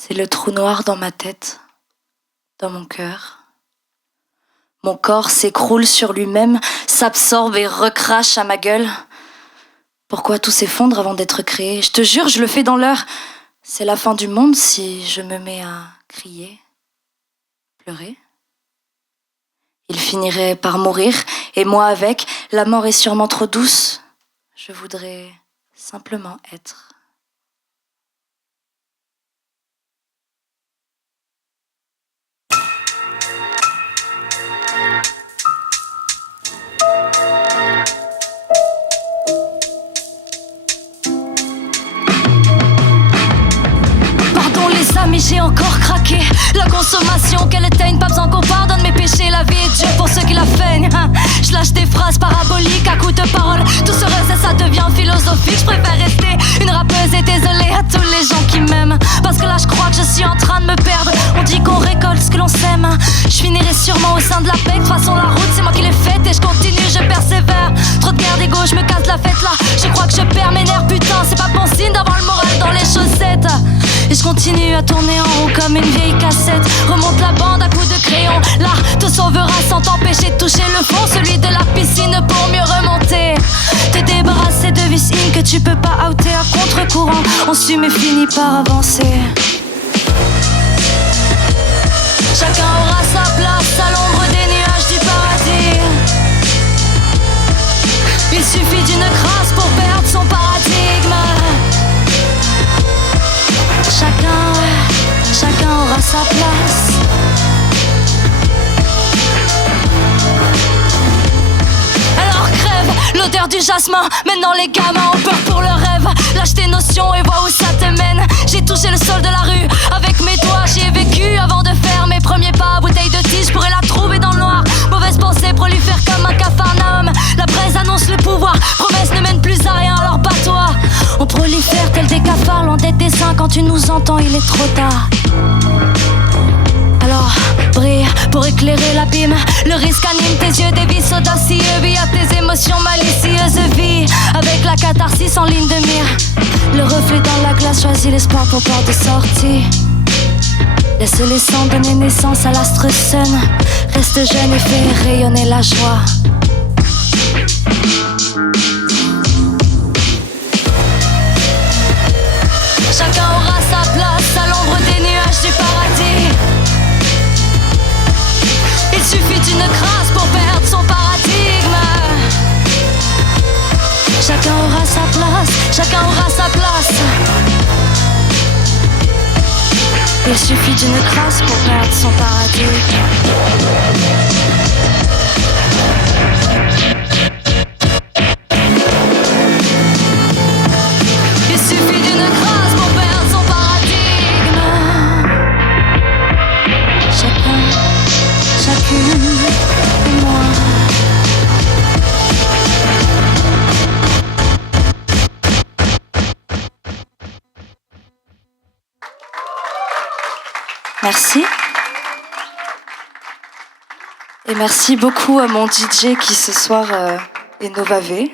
C'est le trou noir dans ma tête, dans mon cœur. Mon corps s'écroule sur lui-même, s'absorbe et recrache à ma gueule. Pourquoi tout s'effondre avant d'être créé? Je te jure, je le fais dans l'heure. C'est la fin du monde si je me mets à crier, pleurer. Il finirait par mourir, et moi avec. La mort est sûrement trop douce. Je voudrais simplement être. Mais j'ai encore craqué. La consommation, qu'elle éteigne, pas besoin qu'on pardonne mes péchés. La vie est dure pour ceux qui la feignent. Je lâche des phrases paraboliques à coups de paroles. Tout se reste, ça devient philosophique. Je préfère rester une rappeuse et désolée à tous les gens qui m'aiment. Parce que là je crois que je suis en train de me perdre. On dit qu'on récolte ce que l'on sème. Je finirai sûrement au sein de la paix. De toute façon la route c'est moi qui l'ai faite et je continue, je persévère. Trop de guerre d'ego, je me casse la fête là. Je crois que je perds mes nerfs, putain. C'est pas bon signe d'avoir le moral dans les chaussettes. Et je continue à tourner en rond comme une vieille cassette. Remonte la bande à coups de crayon. L'art te sauvera sans t'empêcher de toucher le fond, celui de la piscine pour mieux remonter. Te débarrasser de vices que tu peux pas outer à contre-courant. On suit mais finit par avancer. Chacun aura sa place à l'ombre des nuages du paradis. Il suffit d'une crasse pour perdre son paradigme. Chacun aura sa place. Alors crève l'odeur du jasmin. Maintenant les gamins ont peur pour leur rêve. Lâche tes notions et vois où ça te mène. J'ai touché le sol de la rue avec mes doigts. J'y ai vécu avant de faire mes premiers pas. Bouteille de tige, je pourrais la trouver dans le noir. Mauvaise pensée prolifère comme un capharnaüm. La presse annonce le pouvoir. Promesse ne mène plus à rien, alors bats-toi. On prolifère tel des cafards, loin d'être des saints. Quand tu nous entends, il est trop tard. Alors brille pour éclairer l'abîme. Le risque anime tes yeux, des vices audacieux. Vie à tes émotions malicieuses. Vie avec la catharsis en ligne de mire. Le reflet dans la glace choisit l'espoir pour porte de sortie. Laisse les sangs donner naissance à l'astre sun. Reste jeune et fais rayonner la joie. Chacun aura sa place à l'ombre des nuages du paradis. Il suffit d'une crasse pour perdre son paradigme. Chacun aura sa place, chacun aura sa place. Il suffit d'une crasse pour perdre son paradigme. Il suffit d'une crasse pour perdre son paradigme. Chacune et moi. Merci. Et merci beaucoup à mon DJ qui ce soir est Nova V.